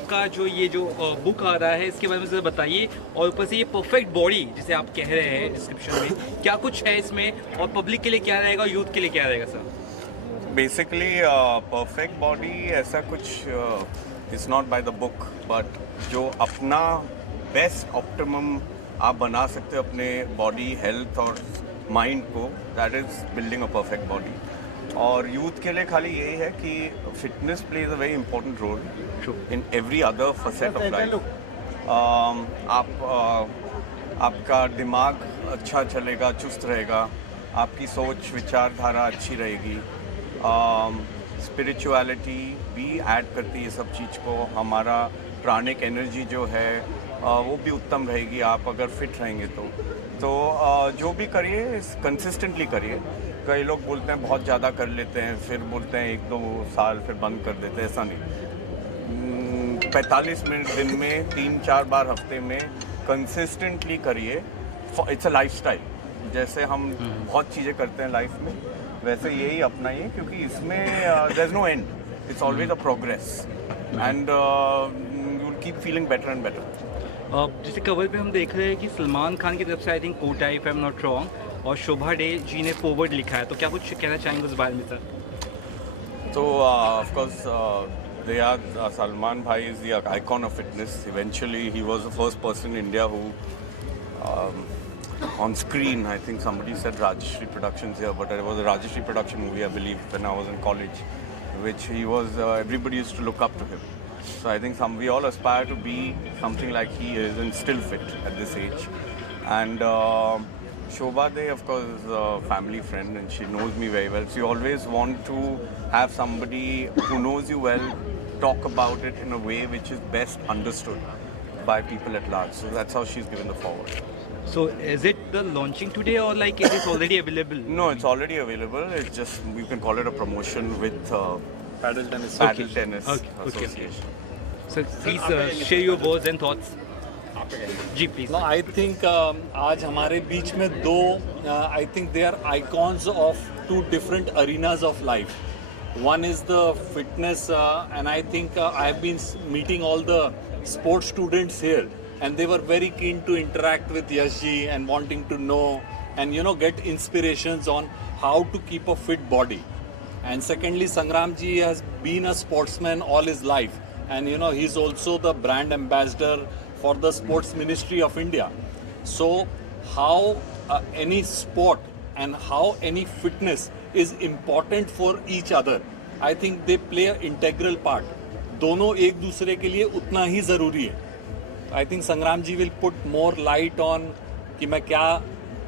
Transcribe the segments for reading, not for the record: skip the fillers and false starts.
आपका जो ये जो बुक आ रहा है इसके बारे में ज़रा बताइए, और ऊपर से ये परफेक्ट बॉडी जिसे आप कह रहे हैं डिस्क्रिप्शन में, क्या कुछ है इसमें और पब्लिक के लिए क्या रहेगा और यूथ के लिए क्या रहेगा सर? बेसिकली परफेक्ट बॉडी ऐसा कुछ it's not by the book, but जो अपना बेस्ट ऑप्टिमम आप बना सकते हो अपने बॉडी हेल्थ और माइंड को, that is building a perfect body. और यूथ के लिए खाली यही है कि fitness plays a very important role in every other facet of life. आपका दिमाग अच्छा चलेगा, चुस्त रहेगा, आपकी सोच विचारधारा अच्छी रहेगी, स्पिरिचुअलिटी भी ऐड करती है सब चीज़ को, हमारा प्राणिक एनर्जी जो है वो भी उत्तम रहेगी आप अगर फिट रहेंगे तो जो भी करिए कंसिस्टेंटली करिए। कई लोग बोलते हैं बहुत ज़्यादा कर लेते हैं, फिर बोलते हैं 1-2 साल फिर बंद कर देते हैं, ऐसा नहीं। 45 मिनट दिन में 3-4 बार हफ्ते में कंसिस्टेंटली करिए। इट्स अ लाइफस्टाइल, जैसे हम बहुत चीज़ें करते हैं लाइफ में वैसे यही अपनाइए, क्योंकि इसमें there is no end, it's always a progress and you will keep feeling better and better. जैसे कवर पे हम देख रहे हैं कि सलमान खान की तरफ से I think Kota if I am not wrong, और शोभा डे जी ने फॉरवर्ड लिखा है, तो क्या कुछ कहना चाहेंगे उस बारे में सर? तो of course they are Salman bhai is the icon of fitness. Eventually he was the first person in India who on screen, I think somebody said Rajashri Productions here, but it was a Rajashri production movie I believe when I was in college, which he was everybody used to look up to him. So I think we all aspire to be something like he is and still fit at this age. And Shobha De, of course, is a family friend and she knows me very well. So you always want to have somebody who knows you well talk about it in a way which is best understood by people at large. So that's how she's given the forward. So is it the launching today or like it is already available? No, it's already available. It's just, you can call it a promotion with Paddle tennis. Paddle Tennis Okay. Association. So please share your words and thoughts. जी please. No, I think आज हमारे बीच में दो I think they are icons of two different arenas of life. One is the fitness and I think I've been meeting all the sports students here and they were very keen to interact with Yash ji and wanting to know and get inspirations on how to keep a fit body. And secondly, Sangram ji has been a sportsman all his life and he's also the brand ambassador for the Sports Ministry of India. So how any sport and how any fitness is important for each other. I think they play an integral part. दोनों एक दूसरे के लिए उतना ही ज़रूरी है. I think संग्राम जी will put more light on कि मैं क्या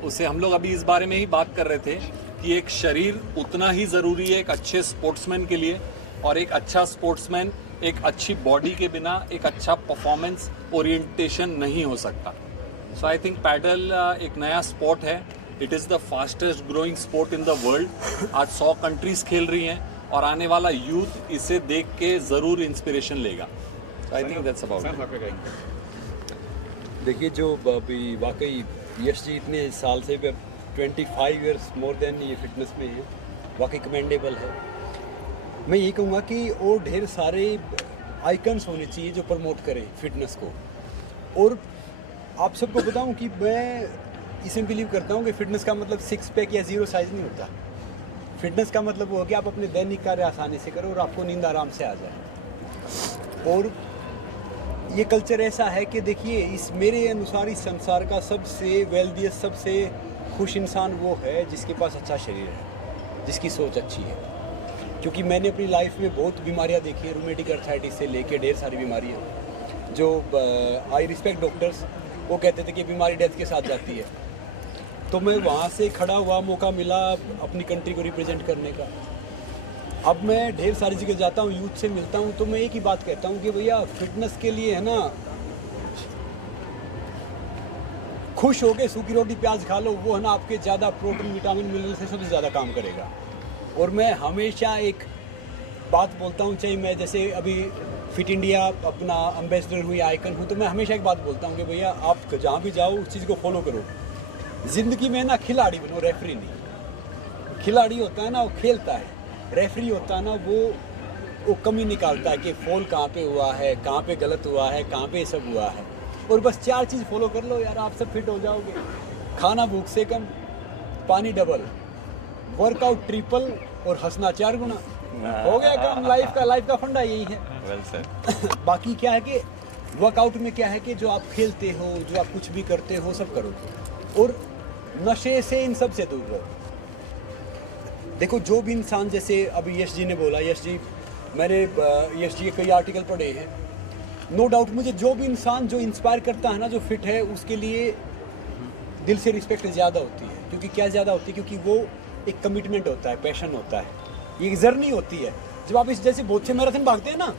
उसे, हम लोग अभी इस बारे में ही बात कर रहे थे कि एक शरीर उतना ही ज़रूरी है एक अच्छे स्पोर्ट्समैन के लिए, और एक अच्छा स्पोर्ट्समैन एक अच्छी बॉडी के बिना एक अच्छा परफॉर्मेंस ओरिएंटेशन नहीं हो सकता. सो आई थिंक पैडल एक नया स्पोर्ट है. It is the fastest growing sport in the world. आज 100 कंट्रीज़ खेल रही हैं और आने वाला यूथ इसे देख के ज़रूर इंस्पिरेशन लेगा. सो आई थिंक दैट्स अबाउट. देखिए, जो अभी वाकई यश जी इतने साल से 25 ईयर्स मोर देन ये फिटनेस में है, वाकई कमेंडेबल है. मैं ये कहूँगा कि और ढेर सारे आइकन्स होने चाहिए जो प्रमोट करें फिटनेस को. और आप सबको बताऊं कि मैं इसमें बिलीव करता हूं कि फिटनेस का मतलब 6 पैक या 0 साइज़ नहीं होता. फिटनेस का मतलब वो हो कि आप अपने दैनिक कार्य आसानी से करो और आपको नींद आराम से आ जाए. और ये कल्चर ऐसा है कि देखिए, इस मेरे अनुसार इस संसार का सबसे वेल्दियस्ट, सबसे खुश इंसान वो है जिसके पास अच्छा शरीर है, जिसकी सोच अच्छी है. क्योंकि मैंने अपनी लाइफ में बहुत बीमारियां देखी है, रूमेटिक अर्थराइटिस से लेके ढेर सारी बीमारियां, जो आई रिस्पेक्ट डॉक्टर्स, वो कहते थे कि बीमारी डेथ के साथ जाती है. तो मैं वहाँ से खड़ा हुआ, मौका मिला अपनी कंट्री को रिप्रेजेंट करने का. अब मैं ढेर सारी जगह जाता हूँ, यूथ से मिलता हूँ, तो मैं एक ही बात कहता हूँ कि भैया फिटनेस के लिए है ना, खुश हो के सूखी रोटी प्याज खा लो, वो है ना आपके ज़्यादा प्रोटीन विटामिन मिनरल से सबसे ज़्यादा काम करेगा. और मैं हमेशा एक बात बोलता हूँ, चाहे मैं जैसे अभी फिट इंडिया अपना एम्बेसडर हूँ या आइकन हूँ, तो मैं हमेशा एक बात बोलता हूँ कि भैया आप जहाँ भी जाओ उस चीज़ को फॉलो करो. ज़िंदगी में ना खिलाड़ी बनो, रेफरी नहीं. खिलाड़ी होता है ना वो खेलता है, रेफरी होता है ना वो वो कमी निकालता है कि फॉल कहाँ पे हुआ है, कहाँ पे गलत हुआ है, कहाँ पे सब हुआ है। और बस 4 चीज़ फॉलो कर लो यार, आप सब फिट हो जाओगे। खाना भूख से कम, पानी डबल, वर्कआउट ट्रिपल और हंसना 4 गुना। हो गया काम। लाइफ का फंडा यही है। Well said. बाकी क्या है कि वर्कआउट में क्या है कि जो आप खेलते हो, जो आप कुछ भी करते हो, सब करो और नशे से इन सब से दूर रहो। देखो जो भी इंसान, जैसे अभी यश जी ने बोला, यश जी मैंने यश जी के कई आर्टिकल पढ़े हैं, नो डाउट मुझे जो भी इंसान जो इंस्पायर करता है ना, जो फिट है, उसके लिए दिल से रिस्पेक्ट ज़्यादा होती है। क्योंकि क्या ज़्यादा होती है? क्योंकि वो एक कमिटमेंट होता है, पैशन होता है, ये एक जर्नी होती है। जब आप इस जैसे बहुत से मैराथन भागते हैं ना,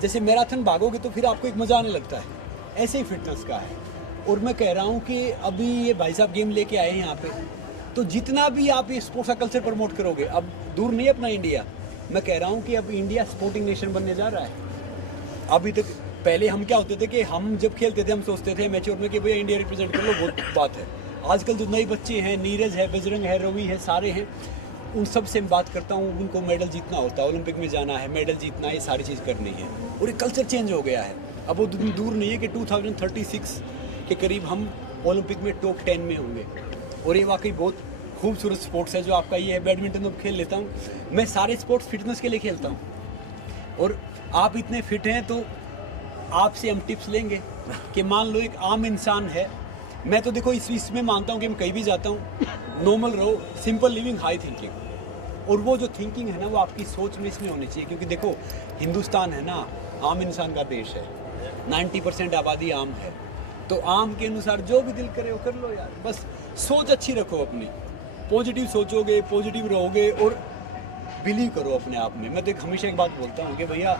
जैसे मैराथन भागोगे तो फिर आपको एक मज़ा आने लगता है, ऐसे ही फिटनेस का है। और मैं कह रहा हूँ कि अभी ये भाई साहब गेम लेके आए हैं यहाँ पे, तो जितना भी आप ये स्पोर्ट्स का कल्चर प्रमोट करोगे, अब दूर नहीं है अपना इंडिया, मैं कह रहा हूँ कि अब इंडिया स्पोर्टिंग नेशन बनने जा रहा है। अभी तक पहले हम क्या होते थे कि हम जब खेलते थे हम सोचते थे मैच्योर में कि भैया इंडिया रिप्रेजेंट कर लो, बहुत बात है। आजकल जो नए बच्चे हैं, नीरज है, बजरंग है, रवि है, सारे हैं, उन सब से मैं बात करता हूँ, उनको मेडल जीतना होता है, ओलंपिक में जाना है, मेडल जीतना है, ये सारी चीज़ करनी है। और एक कल्चर चेंज हो गया है। अब वो दूर नहीं है कि 2036 के करीब हम ओलंपिक में टॉप 10 में होंगे। और ये वाकई बहुत खूबसूरत स्पोर्ट्स है जो आपका ये है। बैडमिंटन तो खेल लेता हूँ मैं, सारे स्पोर्ट्स फिटनेस के लिए खेलता हूँ। और आप इतने फिट हैं तो आपसे हम टिप्स लेंगे कि मान लो एक आम इंसान है, मैं तो देखो इसमें मानता हूँ कि मैं कहीं भी जाता हूँ, नॉर्मल रहो, सिंपल लिविंग, हाई थिंकिंग। और वो जो थिंकिंग है ना, वो आपकी सोच में इसमें होनी चाहिए। क्योंकि देखो हिंदुस्तान है ना, आम इंसान का देश है, 90% आबादी आम है। तो आम के अनुसार जो भी दिल करे वो कर लो यार। बस सोच अच्छी रखो अपनी, पॉजिटिव सोचोगे, पॉजिटिव रहोगे और बिलीव करो अपने आप में। मैं तो हमेशा एक बात बोलता हूँ कि भैया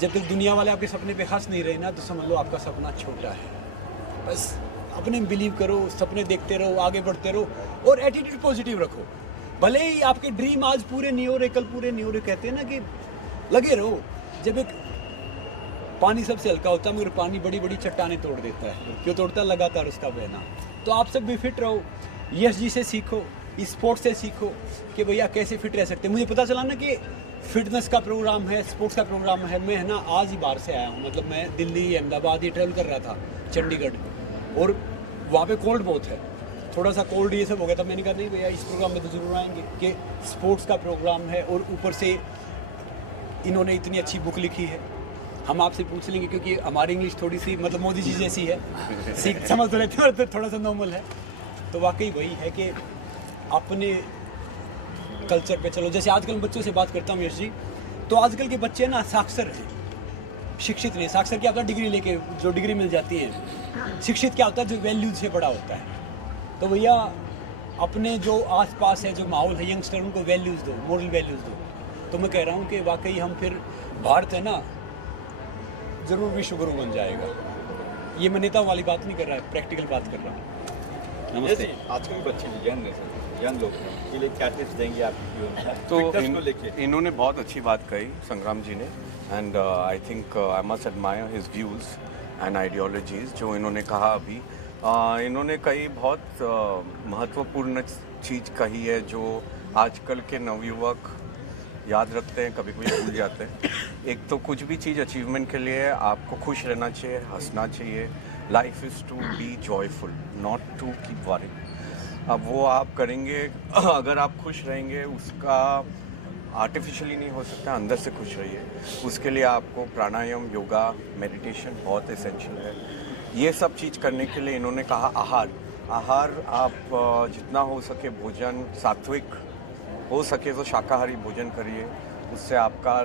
जब तक दुनिया वाले आपके सपने पे हंस नहीं रहे ना, तो समझ लो आपका सपना छोटा है। बस अपने में बिलीव करो, सपने देखते रहो, आगे बढ़ते रहो और एटीट्यूड पॉजिटिव रखो। भले ही आपके ड्रीम आज पूरे नहीं हो रहे, कल पूरे नहीं हो रहे, कहते हैं ना कि लगे रहो। जब एक पानी सबसे हल्का होता है मगर पानी बड़ी बड़ी चट्टानें तोड़ देता है। क्यों तोड़ता है? लगातार उसका बहना। तो आप सब भी फिट रहो, यश जी से सीखो, स्पोर्ट्स से सीखो कि भैया कैसे फिट रह सकते हैं। मुझे पता चला ना कि फिटनेस का प्रोग्राम है, स्पोर्ट्स का प्रोग्राम है। मैं है ना आज ही बाहर से आया हूँ, मतलब मैं दिल्ली, अहमदाबाद ये ट्रैवल कर रहा था, चंडीगढ़, और वहाँ पे कोल्ड बहुत है, थोड़ा सा कोल्ड ये सब हो गया था। मैंने कहा नहीं भैया इस प्रोग्राम में तो ज़रूर आएंगे कि स्पोर्ट्स का प्रोग्राम है और ऊपर से इन्होंने इतनी अच्छी बुक लिखी है। हम आपसे पूछ लेंगे क्योंकि हमारी इंग्लिश थोड़ी सी मतलब मोदी जी जैसी है, सीख समझ तो लेते हैं और थोड़ा सा नॉर्मल है। तो वाकई वही है कि अपने कल्चर पे चलो। जैसे आजकल बच्चों से बात करता हूँ यश जी, तो आजकल के बच्चे ना साक्षर हैं, शिक्षित नहीं। साक्षर क्या होता है? डिग्री लेके जो डिग्री मिल जाती है। शिक्षित क्या होता है? जो वैल्यूज से बड़ा होता है। तो भैया अपने जो आसपास है, जो माहौल है, यंगस्टर, उनको वैल्यूज़ दो, मॉरल वैल्यूज़ दो। तो मैं कह रहा हूँ कि वाकई हम फिर भारत है ना ज़रूर विश्व गुरु बन जाएगा। ये मैं नेता वाली बात नहीं कर रहा, प्रैक्टिकल बात कर रहा हूँ। नमस्ते। आजकल के बच्चे यंग लोग के लिए क्या टिप्स देंगे आप? तो फिटनेस को लेके इन्होंने बहुत अच्छी बात कही संग्राम जी ने, and I think I must admire his views and ideologies जो इन्होंने कहा अभी। इन्होंने कई बहुत महत्वपूर्ण चीज़ कही है जो आजकल के नवयुवक याद रखते हैं, कभी कभी भूल जाते हैं। एक तो कुछ भी चीज़ अचीवमेंट के लिए आपको खुश रहना चाहिए, हंसना चाहिए। Life is to be joyful, not to keep worry. अब वो आप करेंगे अगर आप खुश रहेंगे, उसका आर्टिफिशियली नहीं हो सकता, अंदर से खुश रहिए। उसके लिए आपको प्राणायाम, योगा, मेडिटेशन बहुत एसेंशियल है। ये सब चीज़ करने के लिए इन्होंने कहा आहार आप जितना हो सके भोजन सात्विक, हो सके तो शाकाहारी भोजन करिए। उससे आपका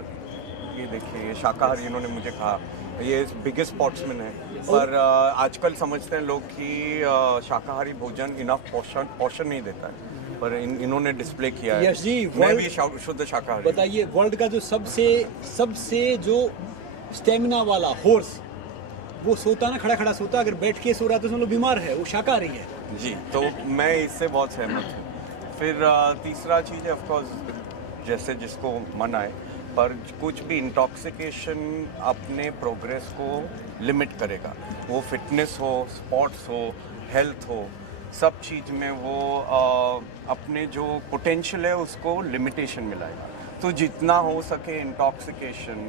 ये देखिए, ये शाकाहारी इन्होंने मुझे कहा, ये बिगेस्ट स्पोर्ट्समैन है, पर आजकल समझते हैं लोग कि शाकाहारी भोजन इनफ पोषण नहीं देता है, पर इन्होंने डिस्प्ले किया है। यश जी, मैं भी शुद्ध शाकाहारी। बताइए, वर्ल्ड का जो सबसे जो स्टेमिना वाला हॉर्स, वो सोता ना, खड़ा खड़ा सोता, अगर बैठ के सो रहा तो समझ लो बीमार है, वो शाकाहारी है। जी, तो मैं इससे बहुत सहमत हूँ। फिर तीसरा चीज़ है ऑफकोर्स, जैसे जिसको मन आए, पर कुछ भी इंटॉक्सिकेशन अपने प्रोग्रेस को लिमिट करेगा। वो फिटनेस हो, स्पोर्ट्स हो, हेल्थ हो, सब चीज़ में वो अपने जो पोटेंशियल है उसको लिमिटेशन में लाएगा। तो जितना हो सके इंटॉक्सिकेशन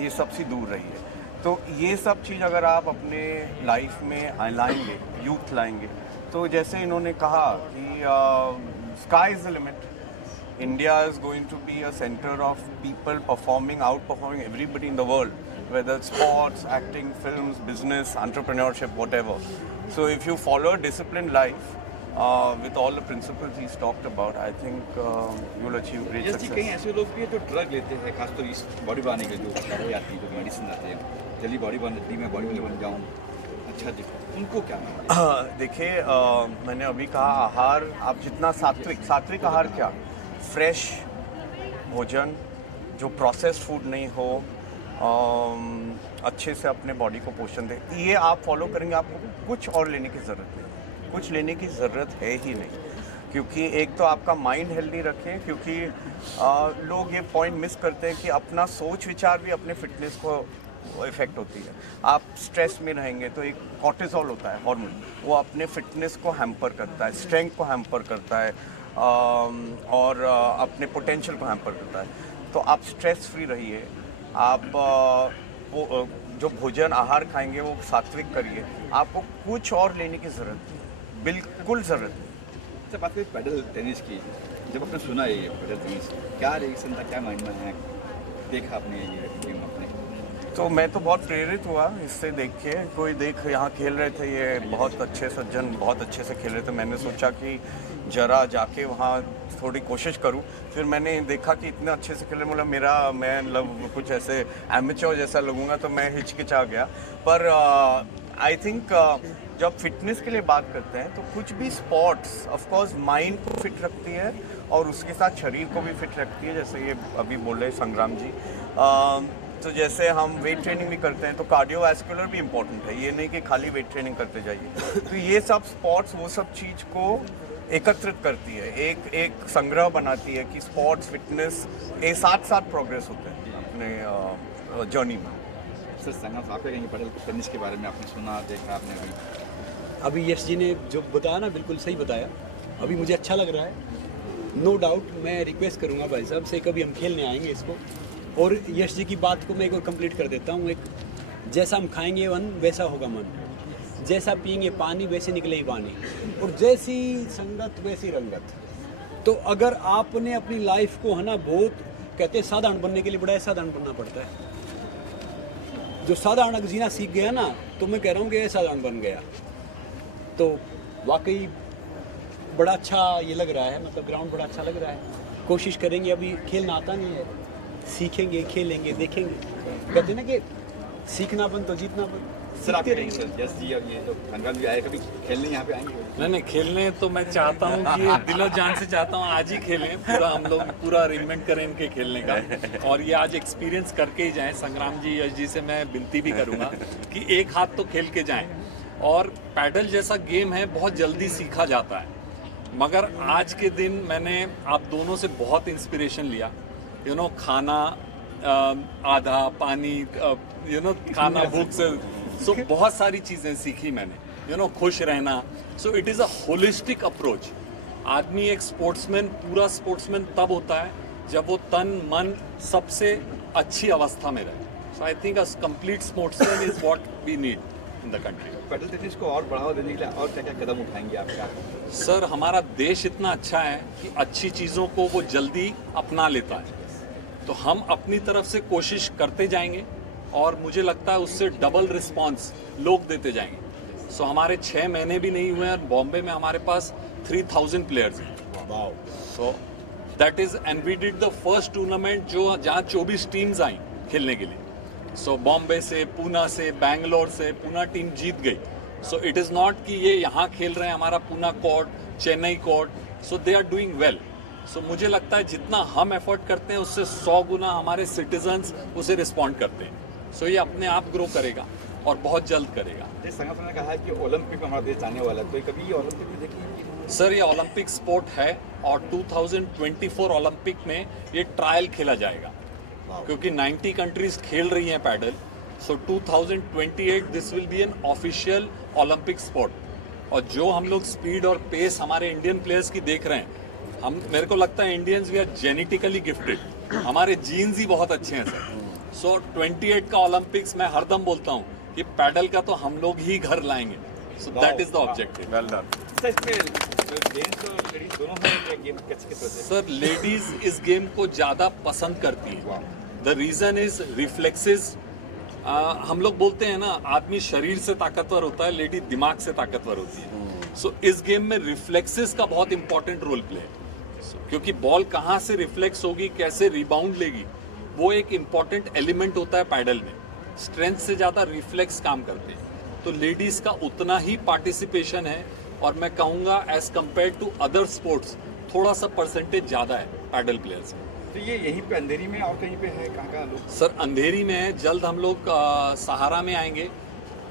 ये सब से दूर रहिए। तो ये सब चीज़ अगर आप अपने लाइफ में लाएंगे, यूथ लाएंगे, तो जैसे इन्होंने कहा कि sky is the limit. India is going to be a center of people outperforming everybody in the world, whether it's sports, acting, films, business, entrepreneurship, whatever. So if you follow a disciplined life with all the principles he's talked about, I think you'll achieve great yes जी, कई success. ऐसे लोग भी हैं जो drug लेते हैं, खासतौर इस बॉडी बनाने के जो दवाई आती है, जो मेडिसिन आते हैं, जल्दी बॉडी बनती मैं बॉडी बन जाऊँ, अच्छा दिखूँ, उनको क्या मानते देखिए मैंने अभी कहा आहार, आप जितना सात्विक आहार क्या, फ्रेश भोजन जो प्रोसेस्ड फूड नहीं हो, अच्छे से अपने बॉडी को पोषण दे, ये आप फॉलो करेंगे, आपको कुछ और लेने की ज़रूरत नहीं, कुछ लेने की ज़रूरत है ही नहीं। क्योंकि एक तो आपका माइंड हेल्दी रखें, क्योंकि लोग ये पॉइंट मिस करते हैं कि अपना सोच विचार भी अपने फिटनेस को इफेक्ट होती है। आप स्ट्रेस में रहेंगे तो एक कॉर्टिसोल होता है हार्मोन, वो अपने फिटनेस को हैम्पर करता है, स्ट्रेंथ को हैम्पर करता है, और अपने पोटेंशियल को हैम्पर करता है। तो आप स्ट्रेस फ्री रहिए, आप वो जो भोजन आहार खाएंगे वो सात्विक करिए, आपको कुछ और लेने की ज़रूरत नहीं, बिल्कुल ज़रूरत नहीं। हैं? अच्छा, बात करें पैडल टेनिस की, जब आपने सुना ये पैडल टेनिस, क्या रिएक्शन था, क्या माइंड में है, देखा आपने ये गेम अपने? तो मैं तो बहुत प्रेरित हुआ इससे देख के, कोई यहाँ खेल रहे थे, ये बहुत अच्छे सज्जन बहुत अच्छे से खेल रहे थे, मैंने सोचा कि जरा जाके वहाँ थोड़ी कोशिश करूँ। फिर मैंने देखा कि इतने अच्छे से खेल रहे, मतलब मैं कुछ ऐसे एमेच्योर जैसा लगूंगा, तो मैं हिचकिचा गया। पर आई थिंक जब फिटनेस के लिए बात करते हैं तो कुछ भी स्पोर्ट्स ऑफ कोर्स माइंड को फिट रखती है और उसके साथ शरीर को भी फिट रखती है, जैसे ये अभी बोल रहे संग्राम जी। तो जैसे हम वेट ट्रेनिंग भी करते हैं तो कार्डियोवैस्कुलर भी इम्पोर्टेंट है, ये नहीं कि खाली वेट ट्रेनिंग करते जाइए। तो ये सब स्पोर्ट्स वो सब चीज़ को एकत्रित करती है, एक संग्रह बनाती है कि स्पोर्ट्स फिटनेस ये साथ प्रोग्रेस होते हैं अपने जर्नी में। सर संगम आप क्या कहेंगे पैडल टेनिस के बारे में? आपने सुना, देखा आपने? अभी यश जी ने जो बताया ना बिल्कुल सही बताया, अभी मुझे अच्छा लग रहा है। नो डाउट मैं रिक्वेस्ट करूँगा भाई साहब से, कभी हम खेलने आएंगे इसको। और यश जी की बात को मैं एक और कंप्लीट कर देता हूँ, एक जैसा हम खाएंगे वन वैसा होगा मन, जैसा पिएंगे पानी वैसे निकले ही वाणी, और जैसी संगत वैसी रंगत। तो अगर आपने अपनी लाइफ को है ना, बहुत कहते हैं साधारण बनने के लिए बड़ा साधारण बनना पड़ता है। जो साधारण अगर जीना सीख गया ना, तो मैं कह रहा हूँ कि साधारण बन गया। तो वाकई बड़ा अच्छा ये लग रहा है, मतलब ग्राउंड बड़ा अच्छा लग रहा है। कोशिश करेंगे, अभी खेलना आता नहीं है, सीखेंगे, खेलेंगे, देखेंगे। कहते हैं ना कि सीखना बन तो जीतना बन। सर आप कहेंगे सर, यस जी, अब ये तो संग्राम जी आए, कभी खेलने यहाँ पे आएंगे? नहीं खेलने तो मैं चाहता हूँ कि ये दिलो जान से चाहता हूँ आज ही खेलें, पूरा हम लोग पूरा अरेंजमेंट करें इनके खेलने का, और ये आज एक्सपीरियंस करके ही जाएं। संग्राम जी, यश जी से मैं विनती भी करूँगा कि एक हाथ तो खेल के जाएं। और पैडल जैसा गेम है, बहुत जल्दी सीखा जाता है, मगर आज के दिन मैंने आप दोनों से बहुत इंस्पिरेशन लिया। खाना आधा, पानी खाना भूख से, सो बहुत सारी चीज़ें सीखी मैंने, खुश रहना। So it is a holistic approach. आदमी एक स्पोर्ट्समैन, पूरा स्पोर्ट्समैन तब होता है जब वो तन मन सबसे अच्छी अवस्था में रहे। So I think a complete sportsman is what we need in the country. Paddle tennis को और बढ़ावा देने के लिए और क्या क्या कदम उठाएंगे आप? क्या सर, हमारा देश इतना अच्छा है कि अच्छी चीज़ों को वो जल्दी अपना लेता है, तो हम अपनी तरफ से कोशिश करते जाएंगे और मुझे लगता है उससे डबल रिस्पांस लोग देते जाएंगे। सो हमारे 6 महीने भी नहीं हुए हैं, बॉम्बे में हमारे पास 3000 प्लेयर्स हैं। Wow! So that is, and we did the first tournament जहाँ 24 टीम्स आई खेलने के लिए। सो बॉम्बे से, पूना से, बैंगलोर से पूना टीम जीत गई। सो इट इज़ नॉट कि ये यहाँ खेल रहे हैं हमारा Poona court, Chennai court, so they are doing well. So मुझे लगता है जितना हम एफर्ट करते हैं उससे 100 गुना हमारे सिटीजन्स उसे रिस्पॉन्ड करते हैं। सो ये अपने आप ग्रो करेगा और बहुत जल्द करेगा। जैसे संगठन ने कहा है कि ओलंपिक में हमारा देश जाने वाला है, तो कभी ओलंपिक में देखिए? सर, ये ओलंपिक स्पोर्ट है और 2024 ओलंपिक में ये ट्रायल खेला जाएगा, क्योंकि 90 कंट्रीज खेल रही हैं padel. So 2028 this will be an official Olympic sport. और जो हम लोग स्पीड और पेस हमारे इंडियन प्लेयर्स की देख रहे हैं, हम मेरे को लगता है Indians we are genetically gifted, हमारे जीन्स ही बहुत अच्छे हैं सर। सो 28 का ओलंपिक्स मैं हरदम बोलता हूँ कि पैडल का तो हम लोग ही घर लाएंगे। सो that is the objective. Well done. Sir इसमें जेंट्स और लेडीज दोनों हैं गेम कैसे होते हैं? सर लेडीज इस गेम को ज़्यादा पसंद करती है। The reason is reflexes. हम लोग बोलते हैं ना, आदमी शरीर से ताकतवर होता है, लेडी दिमाग से ताकतवर होती है। सो इस गेम में रिफ्लेक्सेस का बहुत इंपॉर्टेंट रोल प्ले है। क्योंकि बॉल कहाँ से रिफ्लेक्स होगी, कैसे रिबाउंड लेगी, वो एक इम्पॉर्टेंट एलिमेंट होता है पैडल में। स्ट्रेंथ से ज़्यादा रिफ्लेक्स काम करते हैं, तो लेडीज़ का उतना ही पार्टिसिपेशन है। और मैं कहूँगा as compare to other sports थोड़ा सा परसेंटेज ज़्यादा है पैडल प्लेयर्स में। तो ये यहीं पे अंधेरी में और कहीं पे है, कहाँ लोग? सर अंधेरी में है, जल्द हम लोग सहारा में आएंगे,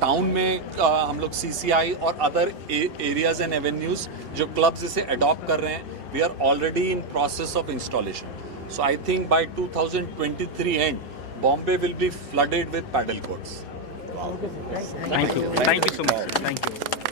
टाउन में हम लोग CCI और अदर एरियाज एंड एवेन्यूज जो क्लब्स इसे अडॉप्ट कर रहे हैं, we are already in process of installation. So I think by 2023 and Bombay will be flooded with padel courts. Thank you so much, thank you.